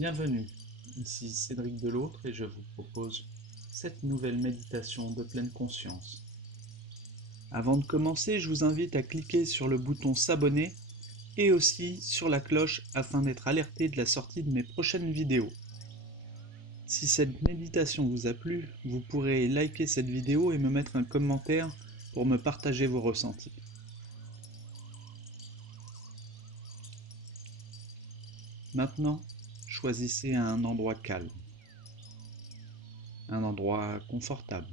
Bienvenue, ici Cédric Delautre et je vous propose cette nouvelle méditation de pleine conscience. Avant de commencer, je vous invite à cliquer sur le bouton s'abonner et aussi sur la cloche afin d'être alerté de la sortie de mes prochaines vidéos. Si cette méditation vous a plu, vous pourrez liker cette vidéo et me mettre un commentaire pour me partager vos ressentis. Maintenant, choisissez un endroit calme, un endroit confortable,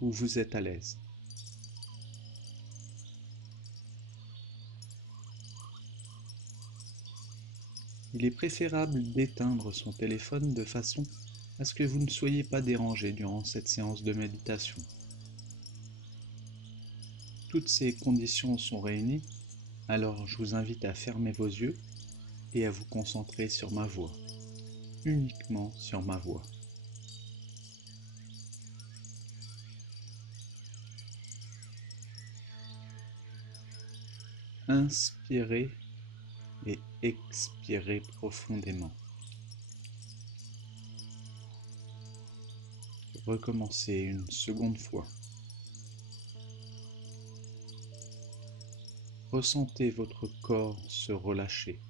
où vous êtes à l'aise. Il est préférable d'éteindre son téléphone de façon à ce que vous ne soyez pas dérangé durant cette séance de méditation. Toutes ces conditions sont réunies, alors je vous invite à fermer vos yeux et à vous concentrer sur ma voix, uniquement sur ma voix. Inspirez et expirez profondément. Recommencez une seconde fois. Ressentez votre corps se relâcher.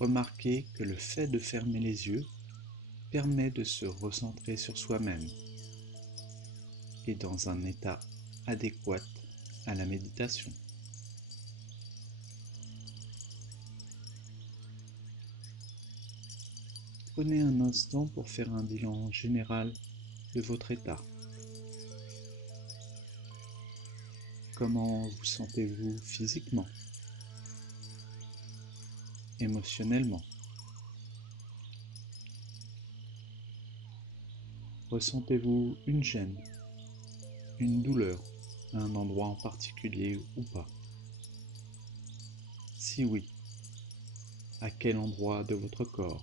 Remarquez que le fait de fermer les yeux permet de se recentrer sur soi-même et dans un état adéquat à la méditation. Prenez un instant pour faire un bilan général de votre état. Comment vous sentez-vous physiquement, émotionnellement? Ressentez-vous une gêne, une douleur à un endroit en particulier ou pas? Si oui, à quel endroit de votre corps?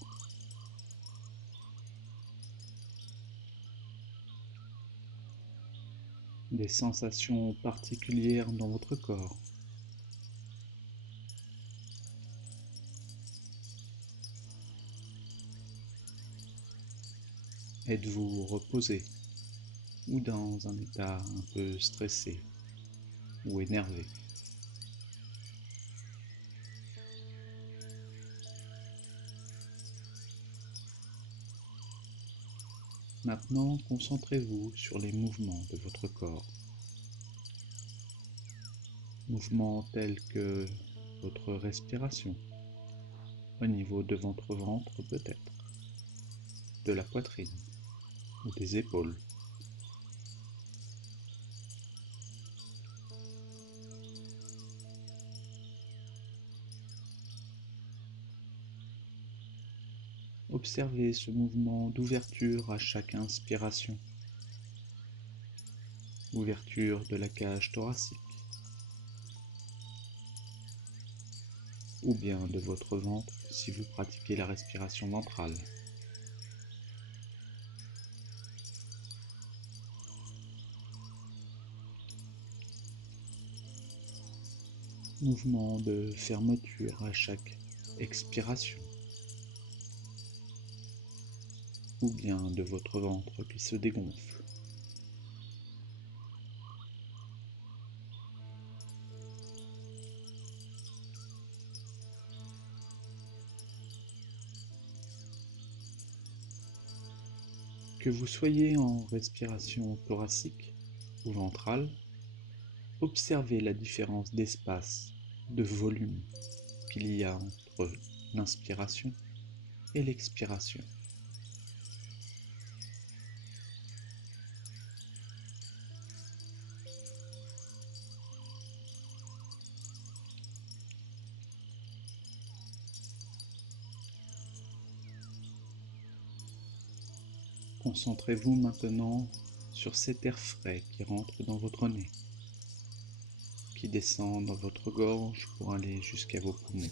Des sensations particulières dans votre corps? Êtes-vous reposé ou dans un état un peu stressé ou énervé? Maintenant, concentrez-vous sur les mouvements de votre corps. Mouvements tels que votre respiration, au niveau de votre ventre peut-être, de la poitrine ou des épaules. Observez ce mouvement d'ouverture à chaque inspiration, ouverture de la cage thoracique, ou bien de votre ventre si vous pratiquez la respiration ventrale. Mouvement de fermeture à chaque expiration, ou bien de votre ventre qui se dégonfle. Que vous soyez en respiration thoracique ou ventrale, observez la différence d'espace, de volume qu'il y a entre l'inspiration et l'expiration. Concentrez-vous maintenant sur cet air frais qui rentre dans votre nez, qui descend dans votre gorge pour aller jusqu'à vos poumons.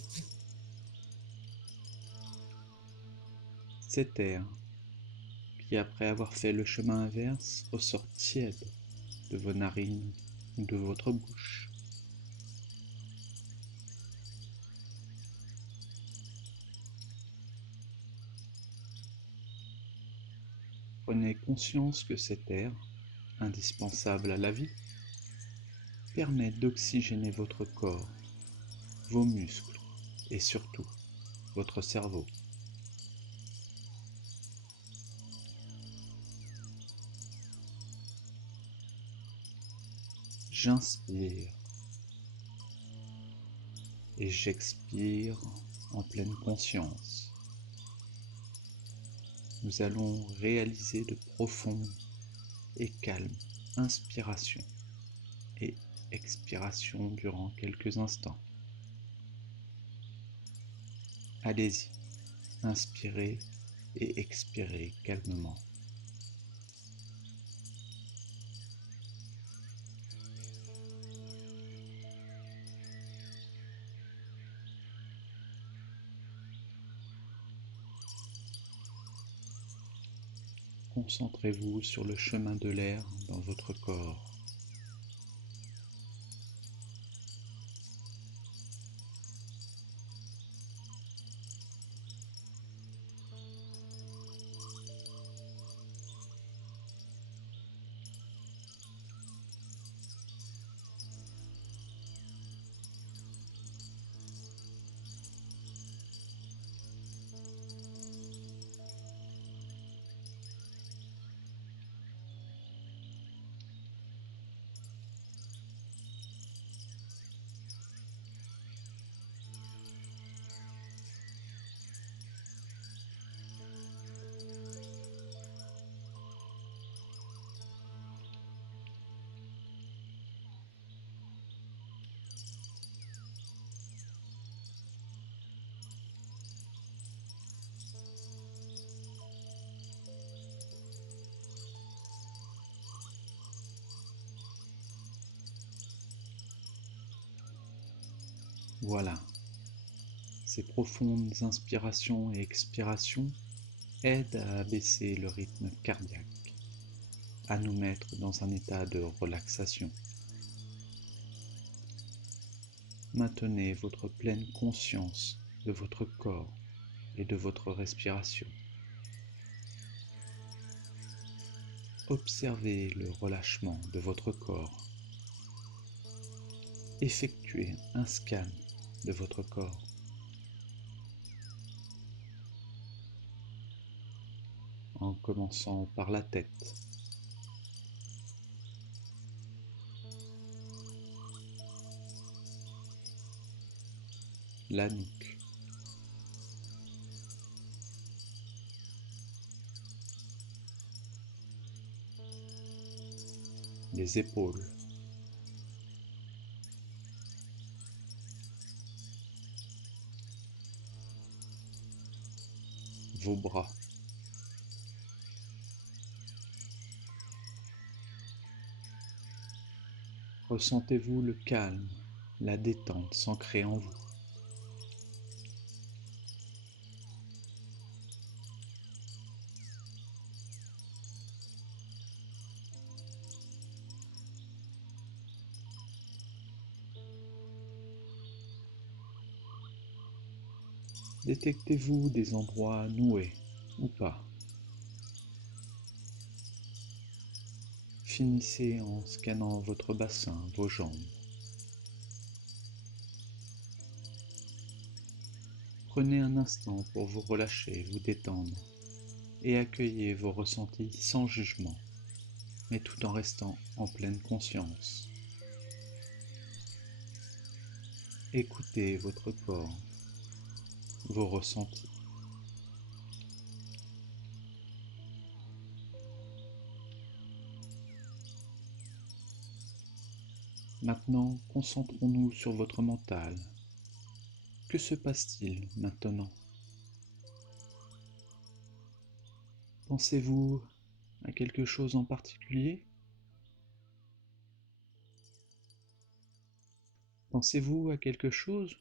Cet air qui, après avoir fait le chemin inverse, ressort tiède de vos narines ou de votre bouche. Prenez conscience que cet air, indispensable à la vie, permet d'oxygéner votre corps, vos muscles et surtout votre cerveau. J'inspire et j'expire en pleine conscience. Nous allons réaliser de profondes et calmes inspirations et expirations durant quelques instants. Allez-y, inspirez et expirez calmement. Concentrez-vous sur le chemin de l'air dans votre corps. Voilà, ces profondes inspirations et expirations aident à abaisser le rythme cardiaque, à nous mettre dans un état de relaxation. Maintenez votre pleine conscience de votre corps et de votre respiration. Observez le relâchement de votre corps. Effectuez un scan de votre corps. En commençant par la tête. La nuque. Les épaules. Vos bras. Ressentez-vous le calme, la détente s'ancrer en vous. Détectez-vous des endroits noués ou pas? Finissez en scannant votre bassin, vos jambes. Prenez un instant pour vous relâcher, vous détendre et accueillez vos ressentis sans jugement, mais tout en restant en pleine conscience. Écoutez votre corps, vos ressentis. Maintenant, concentrons-nous sur votre mental. Que se passe-t-il maintenant? Pensez-vous à quelque chose en particulier? Pensez-vous à quelque chose?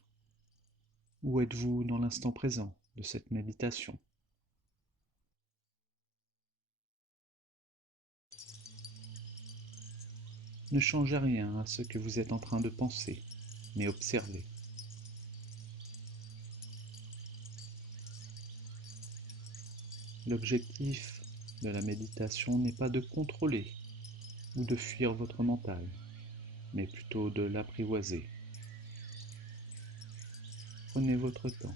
Ou êtes-vous dans l'instant présent de cette méditation? Ne changez rien à ce que vous êtes en train de penser, mais observez. L'objectif de la méditation n'est pas de contrôler ou de fuir votre mental, mais plutôt de l'apprivoiser. Prenez votre temps.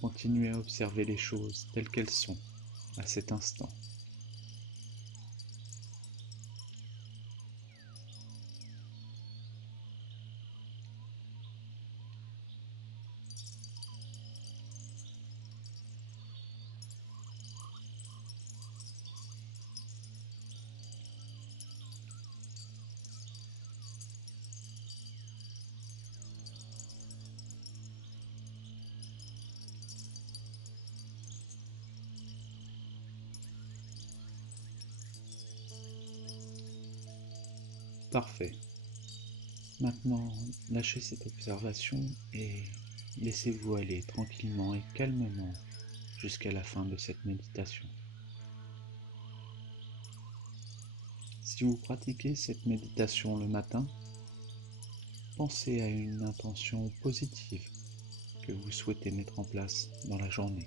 Continuez à observer les choses telles qu'elles sont à cet instant. Parfait. Maintenant, lâchez cette observation et laissez-vous aller tranquillement et calmement jusqu'à la fin de cette méditation. Si vous pratiquez cette méditation le matin, pensez à une intention positive que vous souhaitez mettre en place dans la journée.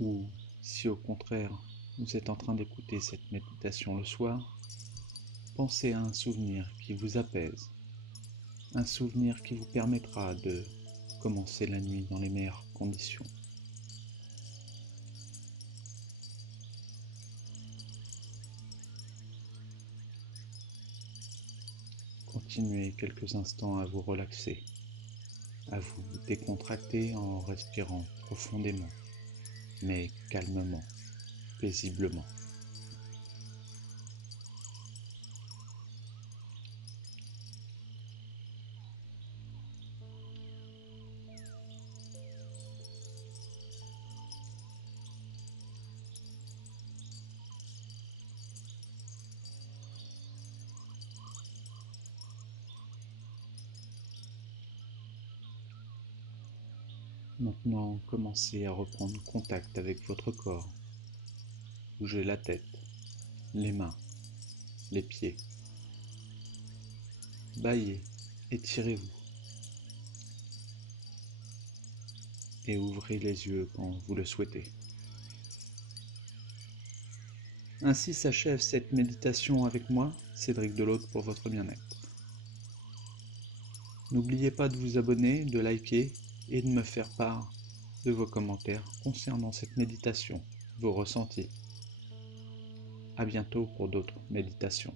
Ou si au contraire, vous êtes en train d'écouter cette méditation le soir, pensez à un souvenir qui vous apaise, un souvenir qui vous permettra de commencer la nuit dans les meilleures conditions. Continuez quelques instants à vous relaxer, à vous décontracter en respirant profondément, mais calmement, paisiblement. Maintenant, commencez à reprendre contact avec votre corps. Bougez la tête, les mains, les pieds. Bâillez, étirez-vous. Et ouvrez les yeux quand vous le souhaitez. Ainsi s'achève cette méditation avec moi, Cédric Delautre, pour votre bien-être. N'oubliez pas de vous abonner, de liker et de me faire part de vos commentaires concernant cette méditation, vos ressentis. À bientôt pour d'autres méditations.